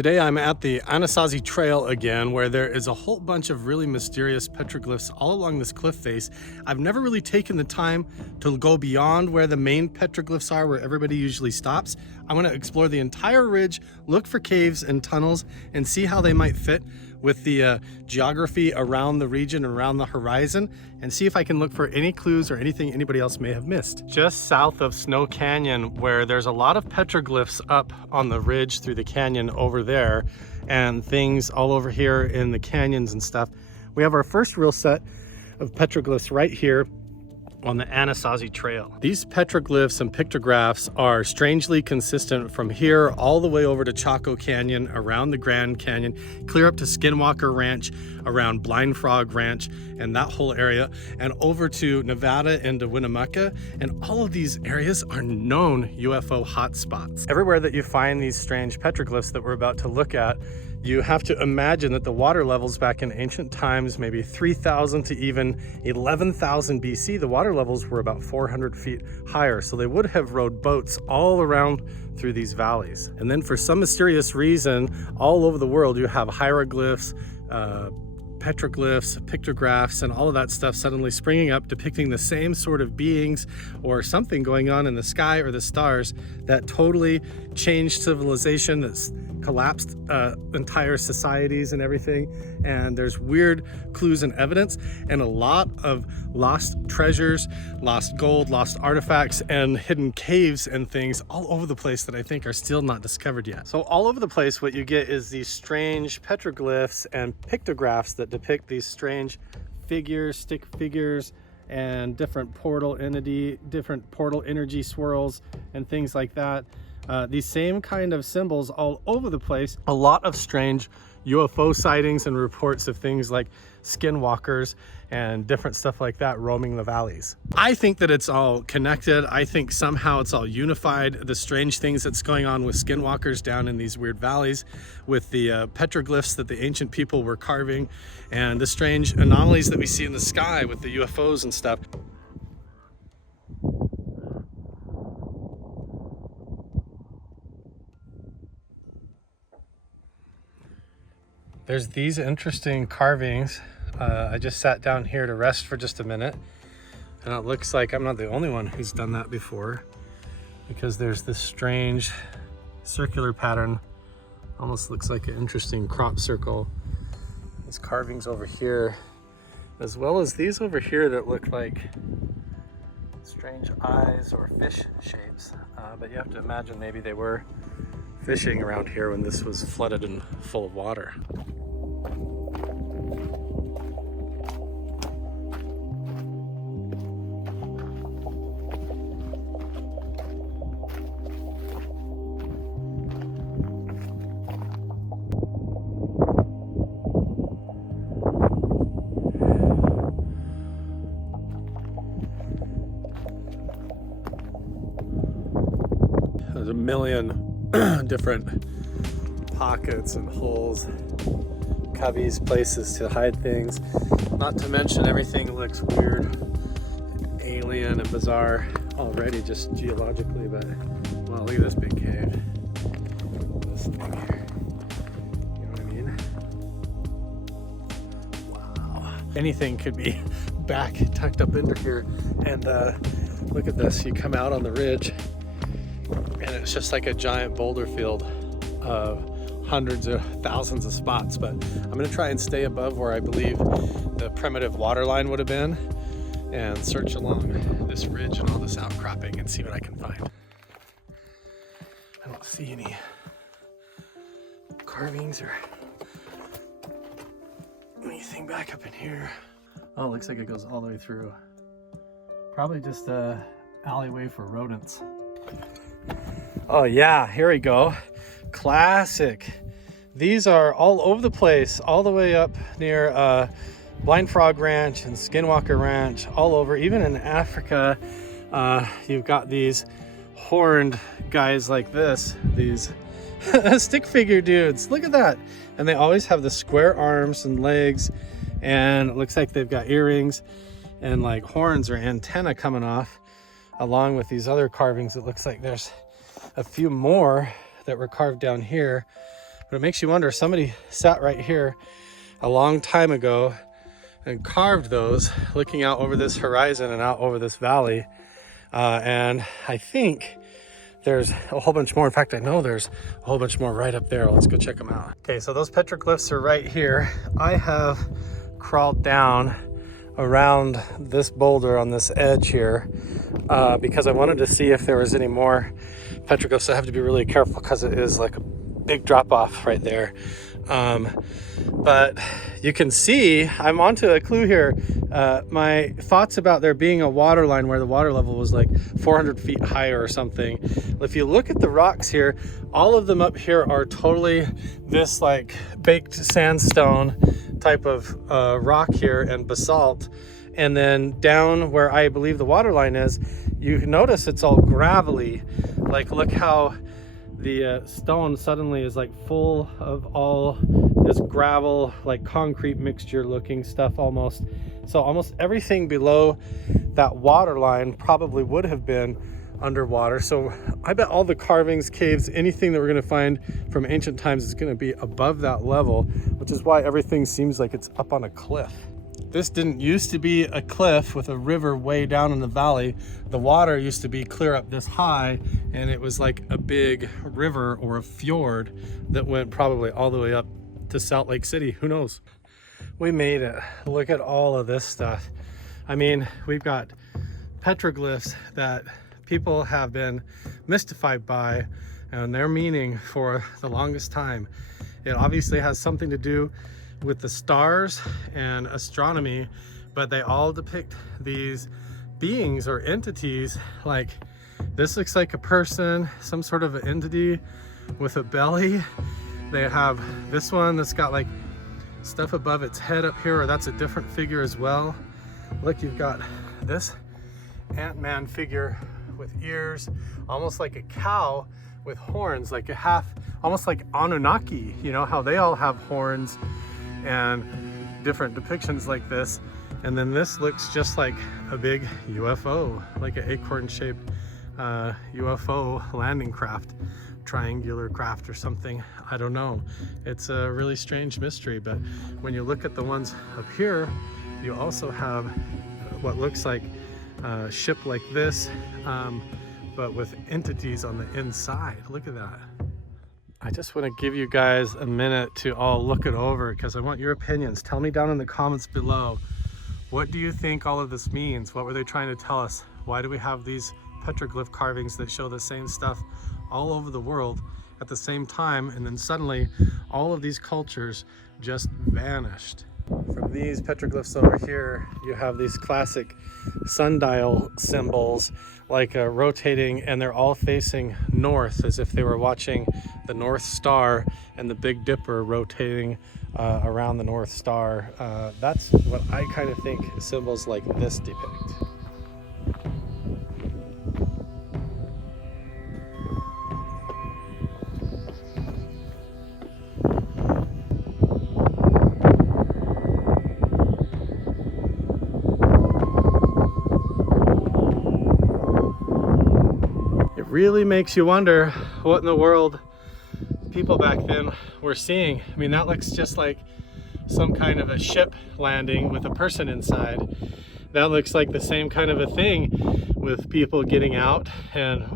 Today I'm at the Anasazi Trail again, where there is a whole bunch of really mysterious petroglyphs all along this cliff face. I've never really taken the time to go beyond where the main petroglyphs are, where everybody usually stops. I want to explore the entire ridge, look for caves and tunnels, and see how they might fit with the geography around the region, around the horizon, and see if I can look for any clues or anything anybody else may have missed. Just south of Snow Canyon, where there's a lot of petroglyphs up on the ridge through the canyon over there, and things all over here in the canyons and stuff, we have our first real set of petroglyphs right here on the Anasazi Trail. These petroglyphs and pictographs are strangely consistent from here all the way over to Chaco Canyon, around the Grand Canyon, clear up to Skinwalker Ranch, around Blind Frog Ranch and that whole area, and over to Nevada and to Winnemucca. And all of these areas are known UFO hotspots. Everywhere that you find these strange petroglyphs that we're about to look at, you have to imagine that the water levels back in ancient times, maybe 3,000 to even 11,000 BC, the water levels were about 400 feet higher. So they would have rowed boats all around through these valleys. And then for some mysterious reason, all over the world, you have hieroglyphs, petroglyphs, pictographs, and all of that stuff suddenly springing up, depicting the same sort of beings or something going on in the sky or the stars that totally changed civilization, that's collapsed entire societies and everything. And there's weird clues and evidence and a lot of lost treasures, lost gold, lost artifacts, and hidden caves and things all over the place that I think are still not discovered yet. So all over the place, what you get is these strange petroglyphs and pictographs that depict these strange figures, stick figures, and different portal energy swirls and things like that. These same kind of symbols all over the place. A lot of strange UFO sightings and reports of things like skinwalkers and different stuff like that roaming the valleys. I think that it's all connected. I think somehow it's all unified. The strange things that's going on with skinwalkers down in these weird valleys, with the petroglyphs that the ancient people were carving, and the strange anomalies that we see in the sky with the UFOs and stuff. There's these interesting carvings. I just sat down here to rest for just a minute, and it looks like I'm not the only one who's done that before, because there's this strange circular pattern, almost looks like an interesting crop circle. These carvings over here, as well as these over here that look like strange eyes or fish shapes, but you have to imagine maybe they were fishing around here when this was flooded and full of water. There's a million different pockets and holes, cubbies, places to hide things. Not to mention everything looks weird, alien and bizarre already just geologically, but wow, look at this big cave. This thing here. You know what I mean? Wow. Anything could be back tucked up into here. And look at this, you come out on the ridge and it's just like a giant boulder field of hundreds of thousands of spots. But I'm gonna try and stay above where I believe the primitive water line would have been and search along this ridge and all this outcropping and see what I can find. I don't see any carvings or anything back up in here. Oh, it looks like it goes all the way through. Probably just a alleyway for rodents. Oh yeah, here we go. Classic. These are all over the place, all the way up near Blind Frog Ranch and Skinwalker Ranch, all over. Even in Africa, you've got these horned guys like this, these stick figure dudes. Look at that. And they always have the square arms and legs, and it looks like they've got earrings and like horns or antenna coming off, along with these other carvings. It looks like there's a few more that were carved down here, But it makes you wonder, somebody sat right here a long time ago and carved those, looking out over this horizon and out over this valley. And I think there's a whole bunch more. In fact, I know there's a whole bunch more right up there. Let's go check them out. Okay, so those petroglyphs are right here. I have crawled down around this boulder on this edge here because I wanted to see if there was any more petroglyphs. I have to be really careful because it is like a big drop off right there. But you can see I'm onto a clue here. My thoughts about there being a water line where the water level was like 400 feet higher or something. If you look at the rocks here, all of them up here are totally this like baked sandstone type of rock here and basalt. And then down where I believe the water line is, you notice it's all gravelly. Like look how the stone suddenly is like full of all this gravel, like concrete mixture looking stuff almost. So almost everything below that water line probably would have been underwater. So I bet all the carvings, caves, anything that we're going to find from ancient times is going to be above that level, which is why everything seems like it's up on a cliff. This didn't used to be a cliff with a river way down in the valley. The water used to be clear up this high, and it was like a big river or a fjord that went probably all the way up to Salt Lake City. Who knows? We made it. Look at all of this stuff. I mean, we've got petroglyphs that people have been mystified by and their meaning for the longest time. It obviously has something to do with the stars and astronomy, but they all depict these beings or entities. Like this looks like a person, some sort of an entity with a belly. They have this one that's got like stuff above its head up here, or that's a different figure as well. Look, you've got this Ant-Man figure with ears, almost like a cow with horns, like a half, almost like Anunnaki, you know, how they all have horns and different depictions like this. And then this looks just like a big UFO, like an acorn-shaped UFO landing craft, triangular craft or something. I don't know. It's a really strange mystery, but when you look at the ones up here, you also have what looks like a ship like this, but with entities on the inside. Look at that. I just want to give you guys a minute to all look it over because I want your opinions. Tell me down in the comments below, what do you think all of this means? What were they trying to tell us? Why do we have these petroglyph carvings that show the same stuff all over the world at the same time, and then suddenly all of these cultures just vanished? From these petroglyphs over here, you have these classic sundial symbols, like rotating, and they're all facing north as if they were watching the North Star and the Big Dipper rotating around the North Star. That's what I kind of think symbols like this depict. Really makes you wonder what in the world people back then were seeing. I mean, that looks just like some kind of a ship landing with a person inside. That looks like the same kind of a thing with people getting out and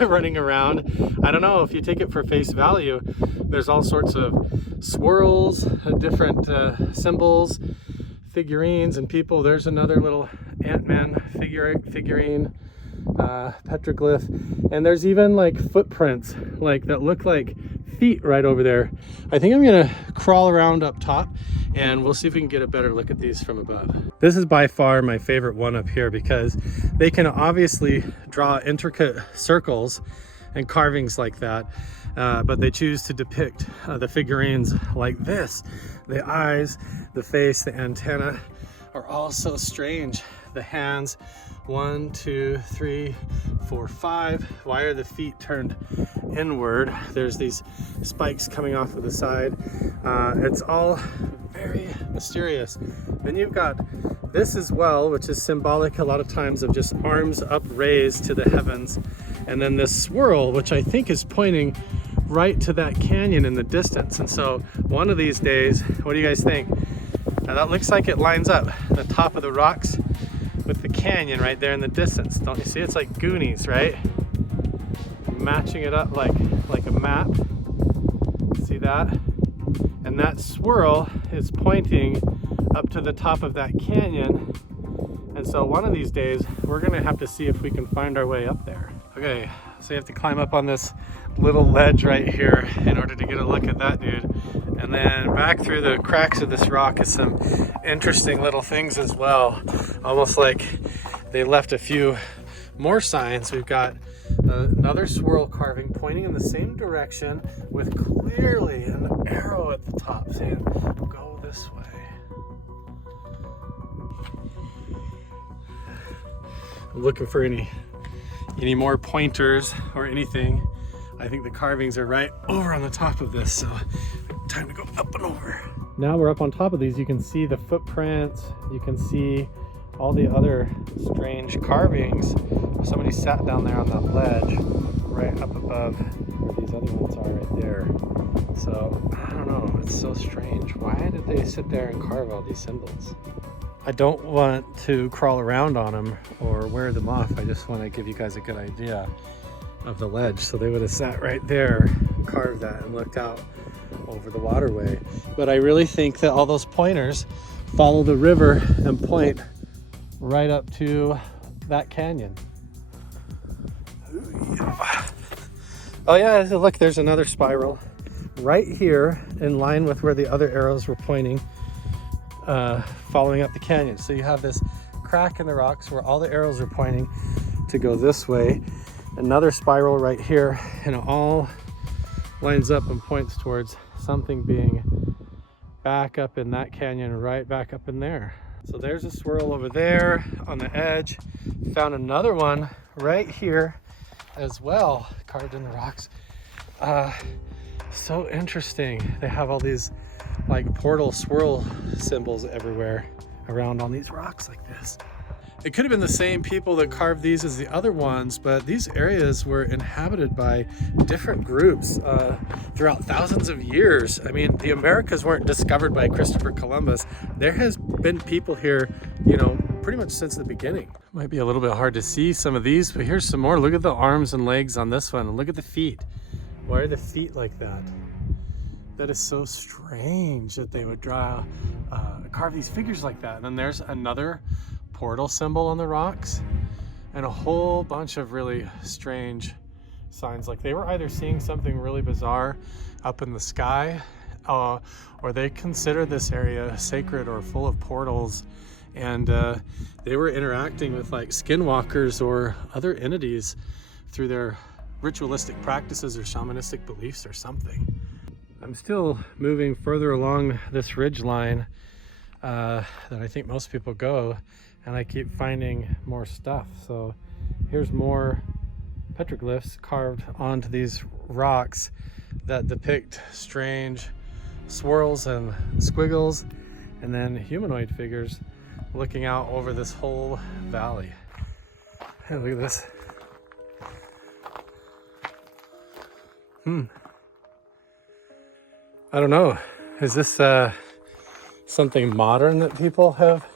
running around. I don't know, if you take it for face value, there's all sorts of swirls, different symbols, figurines, and people. There's another little Ant-Man figurine. Petroglyph, and there's even like footprints like that look like feet right over there. I think I'm gonna crawl around up top and we'll see if we can get a better look at these from above. This is by far my favorite one up here because they can obviously draw intricate circles and carvings like that, but they choose to depict the figurines like this. The eyes, the face, the antenna are all so strange. The hands, 1, 2, 3, 4, 5. Why are the feet turned inward? There's these spikes coming off of the side. It's all very mysterious. Then you've got this as well, which is symbolic a lot of times of just arms upraised to the heavens. And then this swirl, which I think is pointing right to that canyon in the distance. And so one of these days, what do you guys think? Now that looks like it lines up the top of the rocks with the canyon right there in the distance. Don't you see? It's like Goonies, right? Matching it up like a map. See that? And that swirl is pointing up to the top of that canyon. And so one of these days, we're gonna have to see if we can find our way up there. Okay, so you have to climb up on this little ledge right here in order to get a look at that dude. And then back through the cracks of this rock is some interesting little things as well. Almost like they left a few more signs. We've got another swirl carving pointing in the same direction with clearly an arrow at the top saying, go this way. I'm looking for any more pointers or anything. I think the carvings are right over on the top of this, so time to go up and over. Now we're up on top of these. You can see the footprints. You can see all the other strange carvings. Somebody sat down there on that ledge right up above where these other ones are right there. So I don't know, it's so strange. Why did they sit there and carve all these symbols? I don't want to crawl around on them or wear them off. I just want to give you guys a good idea of the ledge. So they would have sat right there, carved that, and looked out over the waterway. But I really think that all those pointers follow the river and point right up to that canyon. Oh yeah, look, there's another spiral right here in line with where the other arrows were pointing, following up the canyon. So you have this crack in the rocks where all the arrows are pointing to go this way. Another spiral right here, and it all lines up and points towards something being back up in that canyon, right back up in there. So there's a swirl over there on the edge. Found another one right here as well, carved in the rocks. So interesting. They have all these like portal swirl symbols everywhere around on these rocks like this. It could have been the same people that carved these as the other ones, but these areas were inhabited by different groups throughout thousands of years. I mean, the Americas weren't discovered by Christopher Columbus. There has been people here, you know, pretty much since the beginning. Might be a little bit hard to see some of these, but here's some more. Look at the arms and legs on this one, and look at the feet. Why are the feet like that? That is so strange that they would carve these figures like that. And then there's another portal symbol on the rocks and a whole bunch of really strange signs. Like they were either seeing something really bizarre up in the sky, or they considered this area sacred or full of portals, and they were interacting with like skinwalkers or other entities through their ritualistic practices or shamanistic beliefs or something. I'm still moving further along this ridge line that I think most people go, and I keep finding more stuff. So here's more petroglyphs carved onto these rocks that depict strange swirls and squiggles, and then humanoid figures looking out over this whole valley. Hey, look at this. I don't know. Is this something modern that people have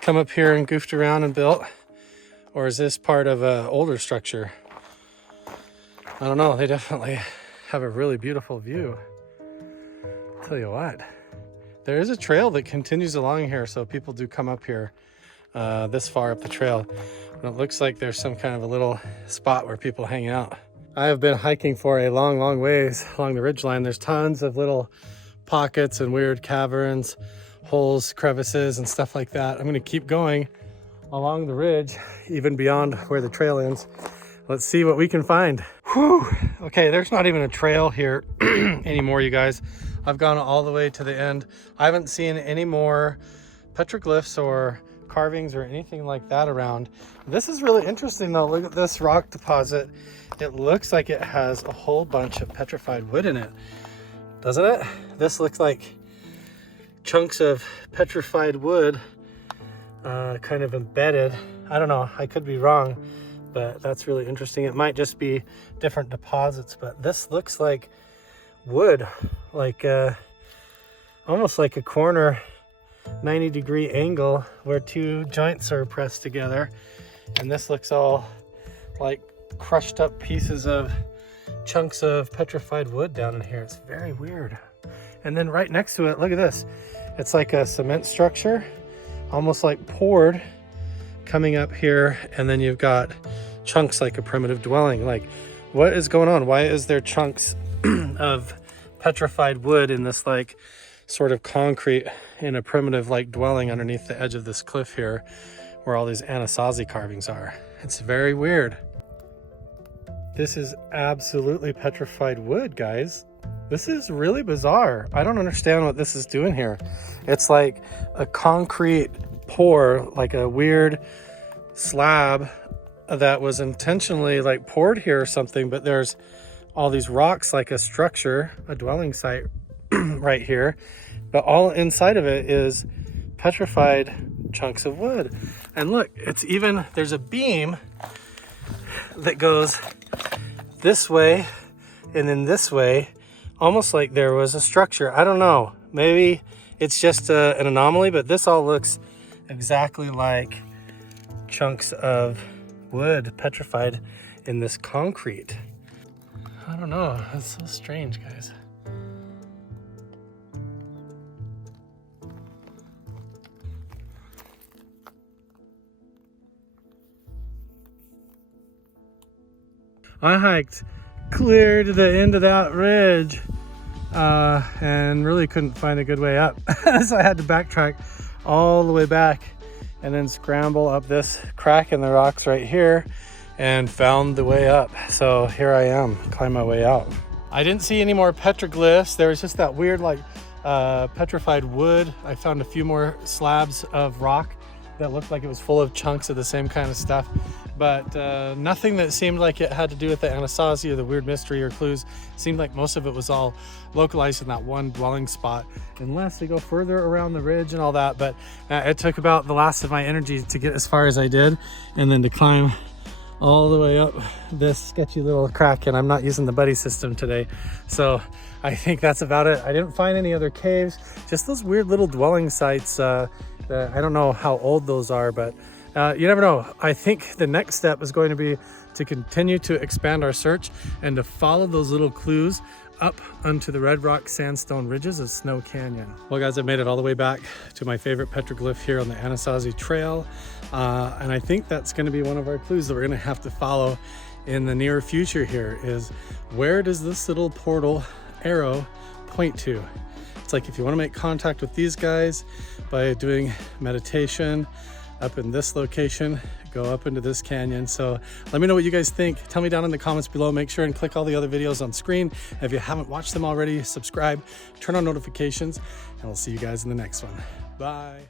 come up here and goofed around and built? Or is this part of an older structure? I don't know. They definitely have a really beautiful view. I'll tell you what. There is a trail that continues along here, so people do come up here this far up the trail. And it looks like there's some kind of a little spot where people hang out. I have been hiking for a long ways along the ridgeline. There's tons of little pockets and weird caverns, holes, crevices, and stuff like that. I'm gonna keep going along the ridge, even beyond where the trail ends. Let's see what we can find. Whew. Okay, there's not even a trail here anymore, you guys. I've gone all the way to the end. I haven't seen any more petroglyphs or carvings or anything like that around. This is really interesting though. Look at this rock deposit. It looks like it has a whole bunch of petrified wood in it, doesn't it? This looks like chunks of petrified wood kind of embedded. I don't know, I could be wrong, but that's really interesting. It might just be different deposits, but this looks like wood, like almost like a corner 90-degree angle where two joints are pressed together. And this looks all like crushed up pieces of chunks of petrified wood down in here. It's very weird. And then right next to it, look at this. It's like a cement structure, almost like poured, coming up here. And then you've got chunks like a primitive dwelling. Like, what is going on? Why is there chunks of petrified wood in this like sort of concrete in a primitive like dwelling underneath the edge of this cliff here where all these Anasazi carvings are? It's very weird. This is absolutely petrified wood, guys. This is really bizarre. I don't understand what this is doing here. It's like a concrete pour, like a weird slab that was intentionally like poured here or something, but there's all these rocks like a structure, a dwelling site right here, but all inside of it is petrified chunks of wood. And look, it's even, there's a beam that goes this way and then this way, almost like there was a structure. I don't know, maybe it's just an anomaly, but this all looks exactly like chunks of wood petrified in this concrete. I don't know, it's so strange, guys. I hiked clear to the end of that ridge and really couldn't find a good way up. So I had to backtrack all the way back and then scramble up this crack in the rocks right here and found the way up. So here I am, climb my way out. I didn't see any more petroglyphs. There was just that weird like petrified wood. I found a few more slabs of rock that looked like it was full of chunks of the same kind of stuff, but nothing that seemed like it had to do with the Anasazi or the weird mystery or clues. It seemed like most of it was all localized in that one dwelling spot, unless they go further around the ridge and all that. But it took about the last of my energy to get as far as I did, and then to climb all the way up this sketchy little crack. And I'm not using the buddy system today, so I think that's about it. I didn't find any other caves, just those weird little dwelling sites. I don't know how old those are, but you never know. I think the next step is going to be to continue to expand our search and to follow those little clues up onto the red rock sandstone ridges of Snow Canyon. Well, guys, I made it all the way back to my favorite petroglyph here on the Anasazi Trail. And I think that's going to be one of our clues that we're going to have to follow in the near future here, is where does this little portal arrow point to? It's like if you want to make contact with these guys by doing meditation up in this location, go up into this canyon. So let me know what you guys think. Tell me down in the comments below. Make sure and click all the other videos on screen. If you haven't watched them already, subscribe, turn on notifications, and I'll see you guys in the next one. Bye.